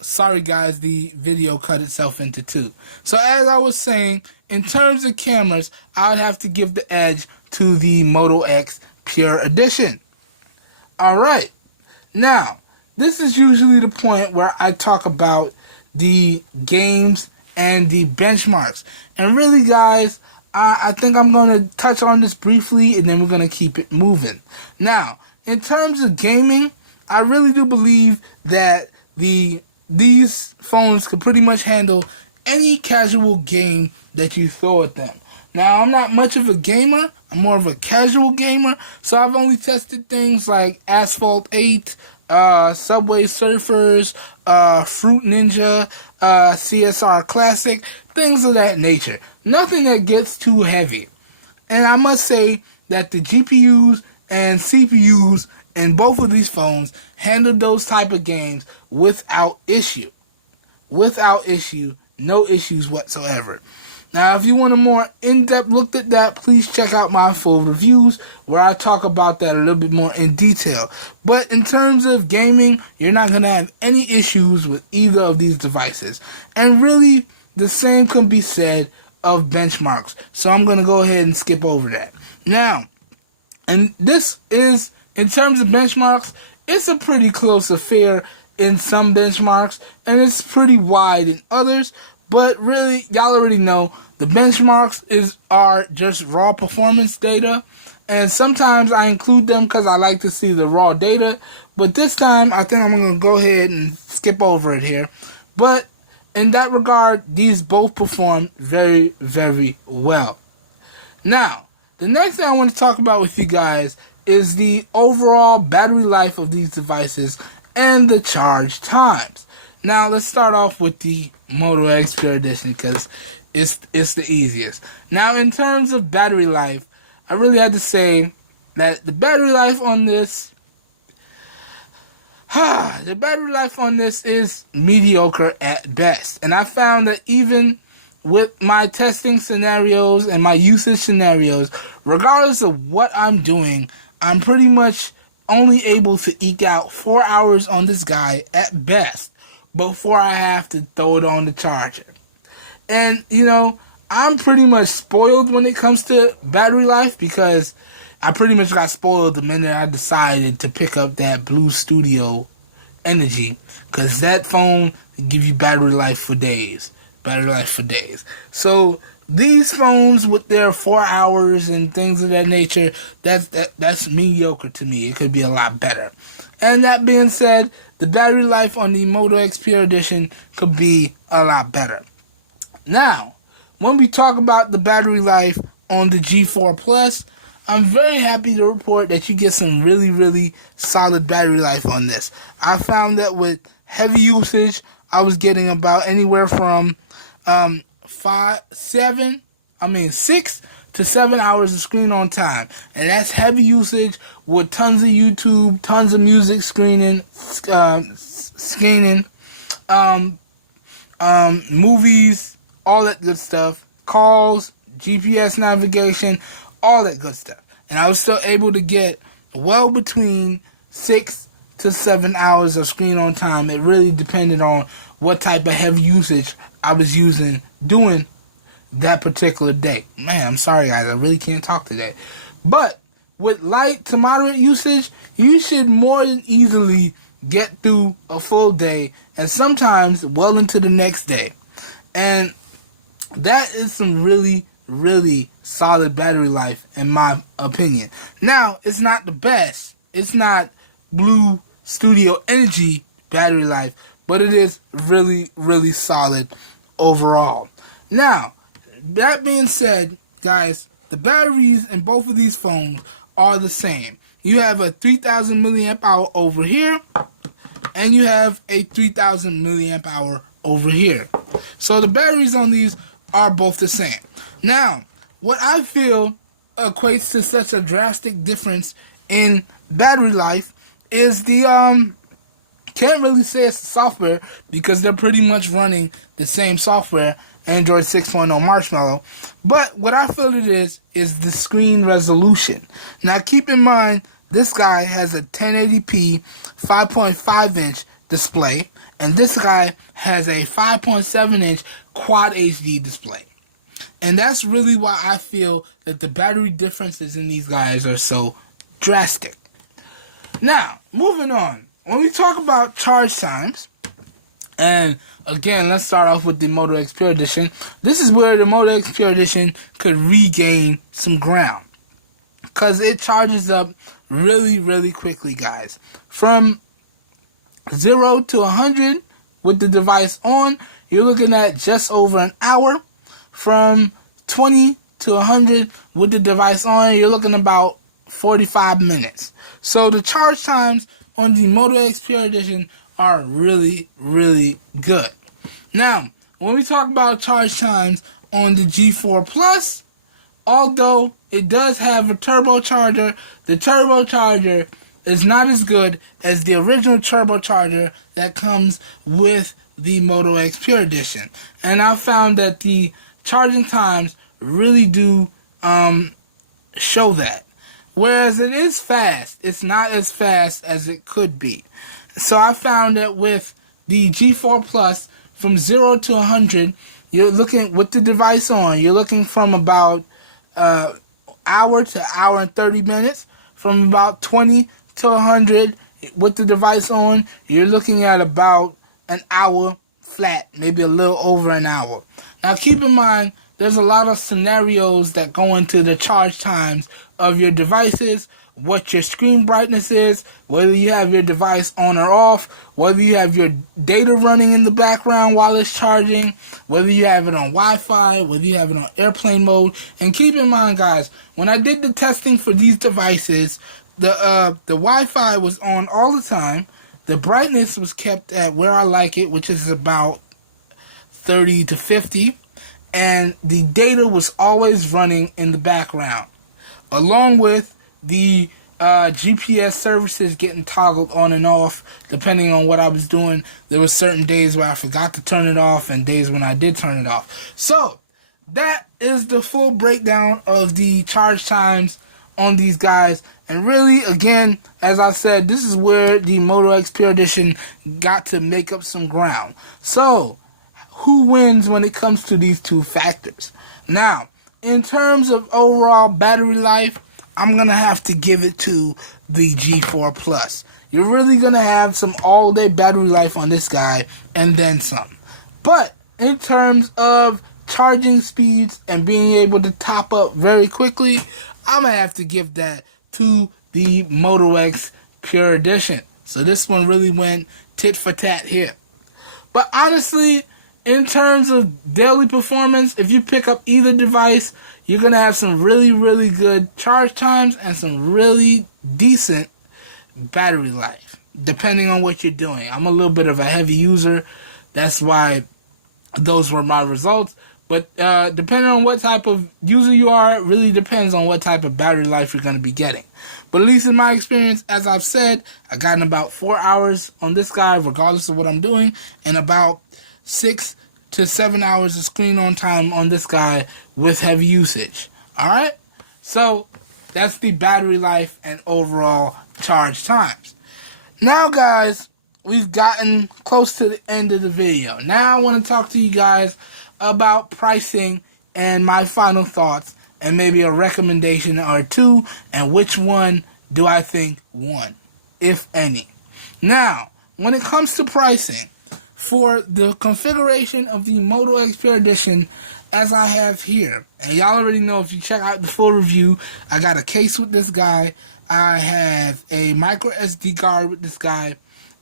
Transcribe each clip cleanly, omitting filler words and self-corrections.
sorry guys, the video cut itself into two. So as I was saying, in terms of cameras, I would have to give the edge to the Moto X Pure Edition. Alright, now, this is usually the point where I talk about the games and the benchmarks. And really guys, I think I'm going to touch on this briefly and then we're going to keep it moving. Now, in terms of gaming, I really do believe that these phones could pretty much handle any casual game that you throw at them. Now, I'm not much of a gamer. I'm more of a casual gamer. So I've only tested things like Asphalt 8, Subway Surfers, Fruit Ninja, CSR Classic, things of that nature. Nothing that gets too heavy. And I must say that the GPUs and CPUs in both of these phones handle those type of games without issue. Without issue, no issues whatsoever. Now, if you want a more in-depth look at that, please check out my full reviews where I talk about that a little bit more in detail. But in terms of gaming, you're not going to have any issues with either of these devices. And really, the same can be said of benchmarks. So I'm going to go ahead and skip over that. Now, and this is, in terms of benchmarks, it's a pretty close affair in some benchmarks, and it's pretty wide in others. But really, y'all already know, the benchmarks are just raw performance data. And sometimes I include them because I like to see the raw data. But this time, I think I'm going to go ahead and skip over it here. But in that regard, these both perform very, very well. Now, the next thing I want to talk about with you guys is the overall battery life of these devices and the charge times. Now, let's start off with the Moto X Pure Edition because it's the easiest. Now, in terms of battery life, I really had to say that the battery life on this, is mediocre at best. And I found that even with my testing scenarios and my usage scenarios, regardless of what I'm doing, I'm pretty much only able to eke out 4 hours on this guy at best before I have to throw it on the charger. And, you know, I'm pretty much spoiled when it comes to battery life because I pretty much got spoiled the minute I decided to pick up that Blue Studio Energy, because that phone gives you battery life for days. So these phones with their 4 hours and things of that nature, that's mediocre to me. It could be a lot better. And that being said, the battery life on the Moto X Pure Edition could be a lot better. Now, when we talk about the battery life on the G4 Plus, I'm very happy to report that you get some really, really solid battery life on this. I found that with heavy usage, I was getting about anywhere from 6 to 7 hours of screen on time. And that's heavy usage with tons of YouTube, tons of music scanning, movies, all that good stuff, calls, GPS navigation, all that good stuff. And I was still able to get well between 6 to 7 hours of screen on time. It really depended on what type of heavy usage I was doing that particular day. Man, I'm sorry guys, I really can't talk today. But with light to moderate usage, you should more than easily get through a full day and sometimes well into the next day. And that is some really, really solid battery life in my opinion. Now, it's not the best. It's not Blue Studio Energy battery life, but it is really, really solid overall. Now, that being said, guys, the batteries in both of these phones are the same. You have a 3000 milliamp hour over here, and you have a 3000 milliamp hour over here. So the batteries on these are both the same. Now, what I feel equates to such a drastic difference in battery life is the can't really say it's the software because they're pretty much running the same software, Android 6.0 Marshmallow. But what I feel it is the screen resolution. Now keep in mind, this guy has a 1080p 5.5 inch display, and this guy has a 5.7-inch Quad HD display. And that's really why I feel that the battery differences in these guys are so drastic. Now, moving on. When we talk about charge times, and again, let's start off with the Moto X Pure Edition. This is where the Moto X Pure Edition could regain some ground, because it charges up really, really quickly, guys. From 0 to 100 with the device on, you're looking at just over an hour. From 20 to 100 with the device on, you're looking about 45 minutes. So the charge times on the Moto X Pure Edition are really, really good. Now, when we talk about charge times on the G4 Plus, although it does have a turbocharger, the turbocharger is not as good as the original turbocharger that comes with the Moto X Pure Edition. And I found that the charging times really do show that. Whereas it is fast, it's not as fast as it could be. So I found that with the G4 Plus, from 0 to 100, you're looking, with the device on, you're looking from about hour to hour and 30 minutes. From about 20 to 100 with the device on, you're looking at about an hour flat, maybe a little over an hour. Now keep in mind, there's a lot of scenarios that go into the charge times of your devices, what your screen brightness is, whether you have your device on or off, whether you have your data running in the background while it's charging, whether you have it on Wi-Fi, whether you have it on airplane mode. And keep in mind, guys, when I did the testing for these devices, the Wi-Fi was on all the time. The brightness was kept at where I like it, which is about 30 to 50. And the data was always running in the background, along with the GPS services getting toggled on and off depending on what I was doing. There were certain days where I forgot to turn it off and days when I did turn it off. So that is the full breakdown of the charge times on these guys. And really, again, as I said, this is where the Moto X Pure Edition got to make up some ground. So who wins when it comes to these two factors? Now, in terms of overall battery life, I'm going to have to give it to the G4 Plus. You're really going to have some all-day battery life on this guy, and then some. But in terms of charging speeds and being able to top up very quickly, I'm going to have to give that to the Moto X Pure Edition. So this one really went tit for tat here. But honestly, in terms of daily performance, if you pick up either device, you're going to have some really, really good charge times and some really decent battery life, depending on what you're doing. I'm a little bit of a heavy user. That's why those were my results. But depending on what type of user you are, it really depends on what type of battery life you're going to be getting. But at least in my experience, as I've said, I've gotten about 4 hours on this guy, regardless of what I'm doing, and about 6 to 7 hours of screen on time on this guy with heavy usage. Alright? So, that's the battery life and overall charge times. Now, guys, we've gotten close to the end of the video. Now I want to talk to you guys about pricing and my final thoughts and maybe a recommendation or two, and which one do I think won, if any. Now, when it comes to pricing, for the configuration of the Moto X Pure Edition, as I have here, and y'all already know, if you check out the full review, I got a case with this guy, I have a micro SD card with this guy,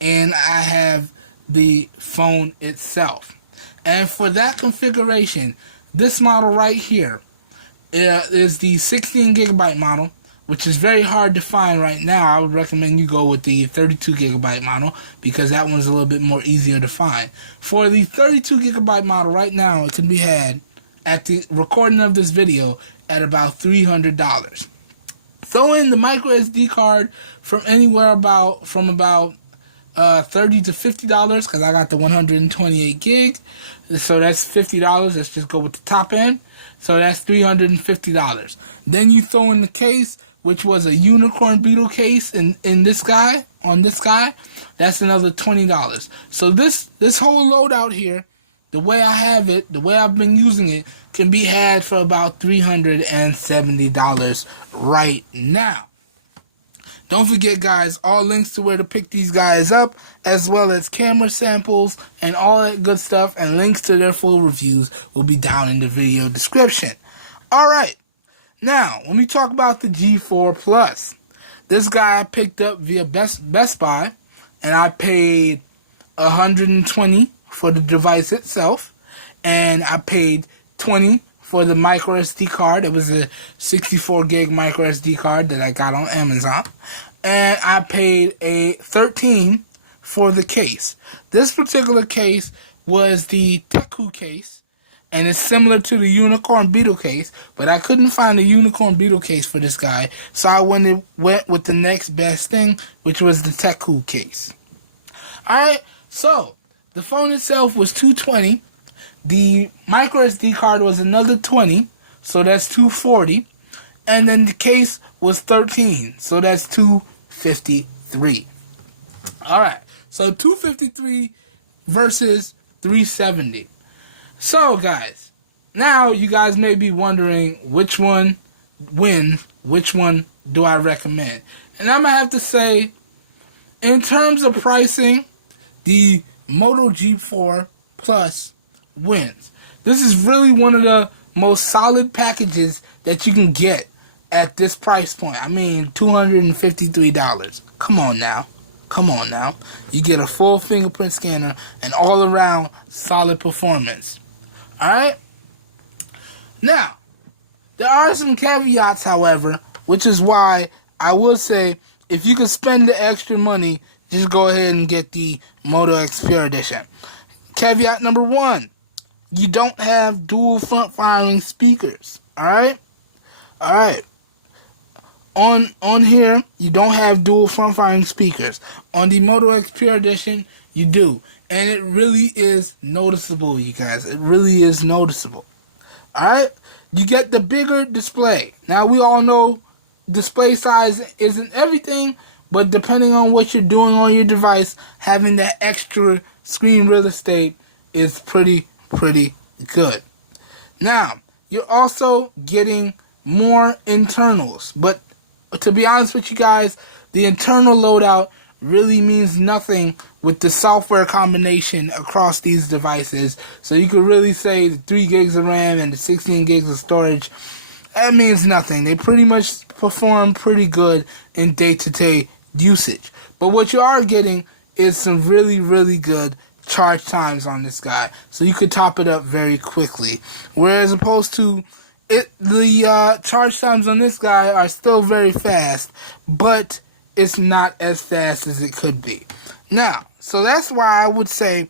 and I have the phone itself. And for that configuration, this model right here is the 16 gigabyte model, which is very hard to find right now. I would recommend you go with the 32 gigabyte model because that one's a little bit more easier to find. For the 32 gigabyte model right now, it can be had at the recording of this video at about $300. Throw in the micro SD card from anywhere about $30 to $50 because I got the 128 gig, so that's $50. Let's just go with the top end. So that's $350. Then you throw in the case which was a unicorn beetle case in this guy, on this guy, that's another $20. So this whole loadout here, the way I have it, the way I've been using it, can be had for about $370 right now. Don't forget, guys, all links to where to pick these guys up, as well as camera samples and all that good stuff, and links to their full reviews will be down in the video description. Alright, now, when we talk about the G4 Plus, this guy I picked up via Best Buy, and I paid $120 for the device itself, and I paid $20 for the micro SD card. It was a 64 gig micro SD card that I got on Amazon, and I paid a $13 for the case. This particular case was the PT2 case, and it's similar to the unicorn beetle case, but I couldn't find a unicorn beetle case for this guy, so I went with the next best thing, which was the PT2 case. Alright, so the phone itself was $220. The micro SD card was another $20, so that's $240. And then the case was $13, so that's $253. Alright, so $253 versus $370. So, guys, now you guys may be wondering which one wins, which one do I recommend. And I'm going to have to say, in terms of pricing, the Moto G4 Plus wins. This is really one of the most solid packages that you can get at this price point. I mean, $253. Come on now. Come on now. You get a full fingerprint scanner and all around solid performance. Alright? Now, there are some caveats, however, which is why I will say, if you can spend the extra money, just go ahead and get the Moto X Pure Edition. Caveat number 1, you don't have dual front firing speakers. Alright? Alright. On here, you don't have dual front firing speakers. On the Moto X Pure Edition, you do. And it really is noticeable, you guys. It really is noticeable. Alright? You get the bigger display. Now, we all know display size isn't everything, but depending on what you're doing on your device, having that extra screen real estate is pretty good. Now, you're also getting more internals, but to be honest with you guys, the internal loadout really means nothing with the software combination across these devices. So you could really say the 3 gigs of RAM and the 16 gigs of storage, that means nothing. They pretty much perform pretty good in day-to-day usage. But what you are getting is some really good charge times on this guy. So you could top it up very quickly. Whereas opposed to the charge times on this guy are still very fast, but it's not as fast as it could be. Now, so that's why I would say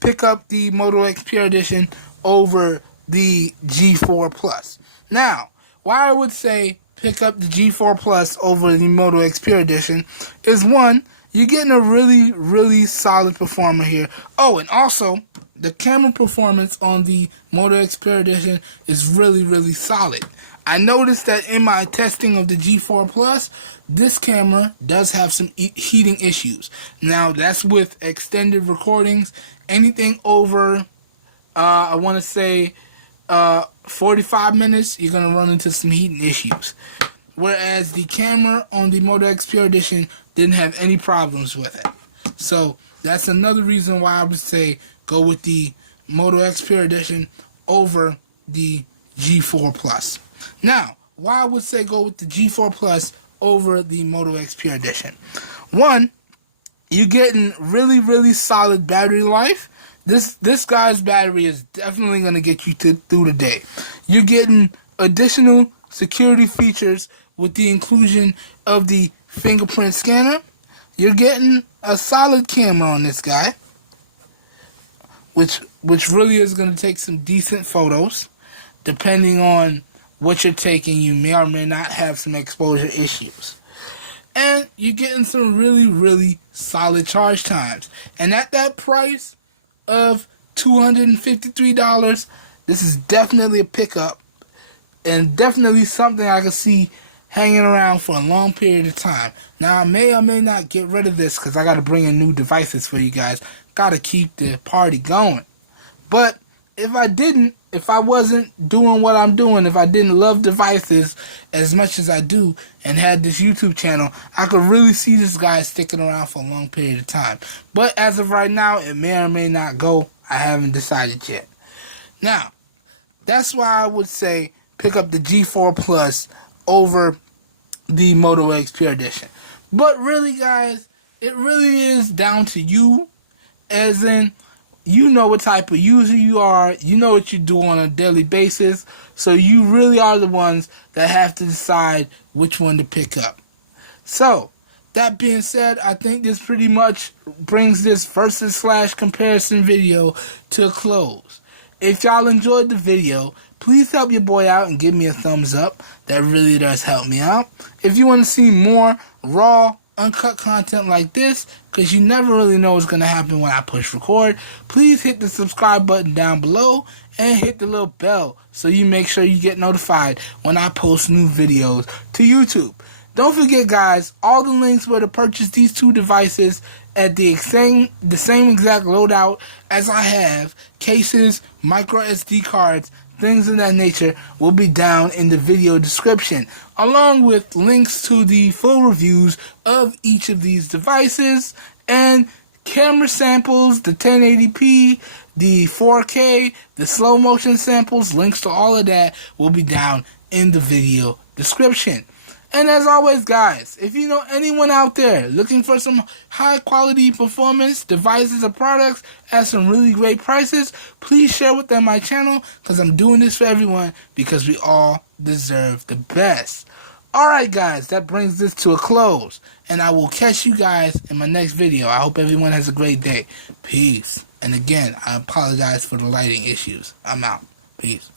pick up the Moto X Pure Edition over the G4 Plus. Now, why I would say pick up the G4 Plus over the Moto X Pure Edition is, one, you're getting a really solid performer here. Oh, and also, the camera performance on the Moto X Pure Edition is really solid. I noticed that in my testing of the G4 Plus, this camera does have some heating issues. Now, that's with extended recordings. Anything over, I want to say, 45 minutes, you're going to run into some heating issues. Whereas the camera on the Moto X Pure Edition didn't have any problems with it. So, that's another reason why I would say go with the Moto X Pure Edition over the G4 Plus. Now, why I would say go with the G4 Plus over the Moto X Pure Edition. One, you're getting really solid battery life. This guy's battery is definitely going to get you through the day. You're getting additional security features with the inclusion of the fingerprint scanner. You're getting a solid camera on this guy, which really is going to take some decent photos. Depending on what you're taking, you may or may not have some exposure issues. And you're getting some really solid charge times. And at that price of $253, this is definitely a pickup, and definitely something I can see hanging around for a long period of time. Now, I may or may not get rid of this because I got to bring in new devices for you guys. Got to keep the party going. But if I wasn't doing what I'm doing, if I didn't love devices as much as I do and had this YouTube channel, I could really see this guy sticking around for a long period of time. But as of right now, it may or may not go. I haven't decided yet. Now, that's why I would say pick up the G4 Plus over the Moto X Pure Edition. But really, guys, it really is down to you, as in, you know what type of user you are, you know what you do on a daily basis, so you really are the ones that have to decide which one to pick up. So, that being said, I think this pretty much brings this versus/comparison video to a close. If y'all enjoyed the video, please help your boy out and give me a thumbs up. That really does help me out. If you want to see more raw, uncut content like this, because you never really know what's going to happen when I push record, please hit the subscribe button down below and hit the little bell so you make sure you get notified when I post new videos to YouTube. Don't forget, guys, all the links where to purchase these two devices at the same exact loadout as I have, cases, micro SD cards, things of that nature, will be down in the video description, along with links to the full reviews of each of these devices and camera samples, the 1080p, the 4K, the slow motion samples. Links to all of that will be down in the video description. And as always, guys, if you know anyone out there looking for some high quality performance devices or products at some really great prices, please share with them my channel, because I'm doing this for everyone, because we all deserve the best. Alright, guys, that brings this to a close, and I will catch you guys in my next video. I hope everyone has a great day. Peace. And again, I apologize for the lighting issues. I'm out. Peace.